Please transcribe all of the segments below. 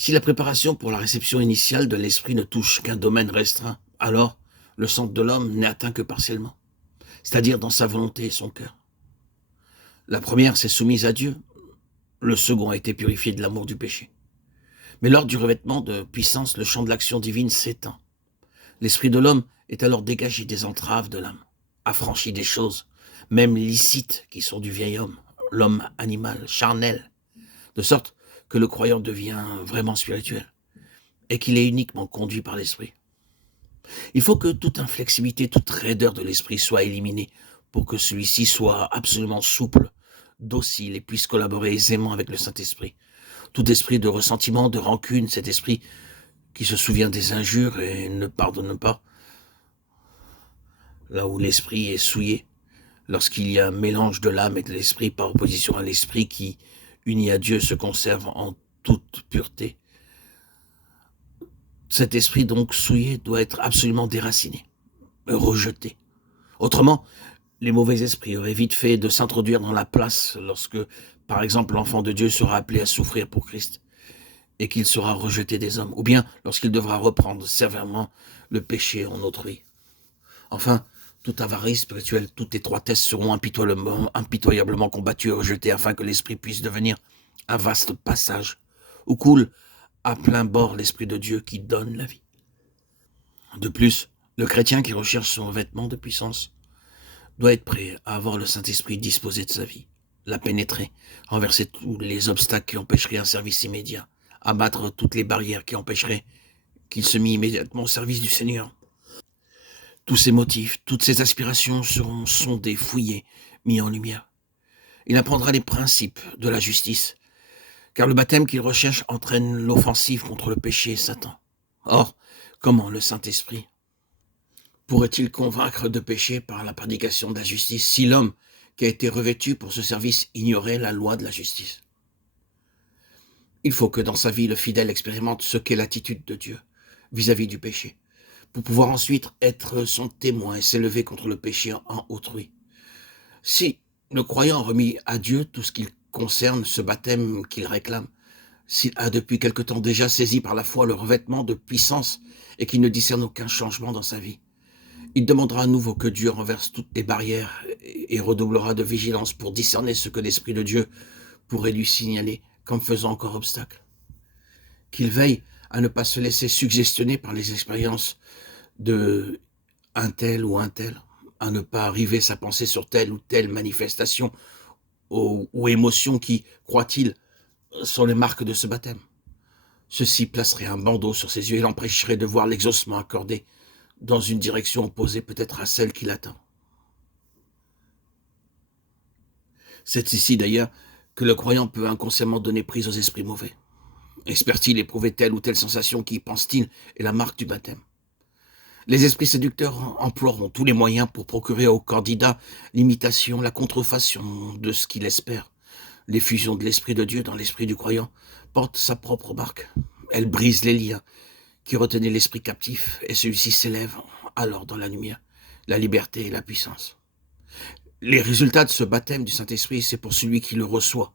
Si la préparation pour la réception initiale de l'esprit ne touche qu'un domaine restreint, alors le centre de l'homme n'est atteint que partiellement, c'est-à-dire dans sa volonté et son cœur. La première s'est soumise à Dieu, le second a été purifié de l'amour du péché. Mais lors du revêtement de puissance, le champ de l'action divine s'étend. L'esprit de l'homme est alors dégagé des entraves de l'âme, affranchi des choses, même licites, qui sont du vieil homme, l'homme animal, charnel, de sorte que le croyant devient vraiment spirituel et qu'il est uniquement conduit par l'esprit. Il faut que toute inflexibilité, toute raideur de l'esprit soit éliminée pour que celui-ci soit absolument souple, docile et puisse collaborer aisément avec le Saint-Esprit. Tout esprit de ressentiment, de rancune, cet esprit qui se souvient des injures et ne pardonne pas, là où l'esprit est souillé, lorsqu'il y a un mélange de l'âme et de l'esprit par opposition à l'esprit qui, uni à Dieu, se conserve en toute pureté. Cet esprit donc souillé doit être absolument déraciné, rejeté. Autrement, les mauvais esprits auraient vite fait de s'introduire dans la place lorsque, par exemple, l'enfant de Dieu sera appelé à souffrir pour Christ et qu'il sera rejeté des hommes, ou bien lorsqu'il devra reprendre sévèrement le péché en autrui. Enfin, toute avarice spirituelle, toute étroitesse seront impitoyablement combattues et rejetées afin que l'esprit puisse devenir un vaste passage où coule à plein bord l'Esprit de Dieu qui donne la vie. De plus, le chrétien qui recherche son vêtement de puissance doit être prêt à avoir le Saint-Esprit disposé de sa vie, la pénétrer, renverser tous les obstacles qui empêcheraient un service immédiat, abattre toutes les barrières qui empêcheraient qu'il se mît immédiatement au service du Seigneur. Tous ses motifs, toutes ses aspirations seront sondés, fouillés, mis en lumière. Il apprendra les principes de la justice, car le baptême qu'il recherche entraîne l'offensive contre le péché et Satan. Or, comment le Saint-Esprit pourrait-il convaincre de péché par la prédication de la justice si l'homme qui a été revêtu pour ce service ignorait la loi de la justice? Il faut que dans sa vie, le fidèle expérimente ce qu'est l'attitude de Dieu vis-à-vis du péché, pour pouvoir ensuite être son témoin et s'élever contre le péché en autrui. Si le croyant a remis à Dieu tout ce qui concerne ce baptême qu'il réclame, s'il a depuis quelque temps déjà saisi par la foi le revêtement de puissance et qu'il ne discerne aucun changement dans sa vie, il demandera à nouveau que Dieu renverse toutes les barrières et redoublera de vigilance pour discerner ce que l'Esprit de Dieu pourrait lui signaler comme faisant encore obstacle. Qu'il veille à ne pas se laisser suggestionner par les expériences de un tel ou un tel, à ne pas arriver sa pensée sur telle ou telle manifestation ou émotion qui, croit-il, sont les marques de ce baptême. Ceci placerait un bandeau sur ses yeux et l'empêcherait de voir l'exaucement accordé dans une direction opposée peut-être à celle qu'il attend. C'est ici d'ailleurs que le croyant peut inconsciemment donner prise aux esprits mauvais. Espère-t-il éprouver telle ou telle sensation qui, pense-t-il, est la marque du baptême? Les esprits séducteurs emploieront tous les moyens pour procurer au candidat l'imitation, la contrefaçon de ce qu'il espère. L'effusion de l'Esprit de Dieu dans l'esprit du croyant porte sa propre marque. Elle brise les liens qui retenaient l'esprit captif et celui-ci s'élève alors dans la lumière, la liberté et la puissance. Les résultats de ce baptême du Saint-Esprit, c'est pour celui qui le reçoit,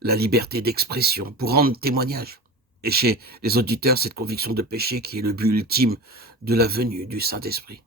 la liberté d'expression, pour rendre témoignage. Et chez les auditeurs, cette conviction de péché qui est le but ultime de la venue du Saint-Esprit.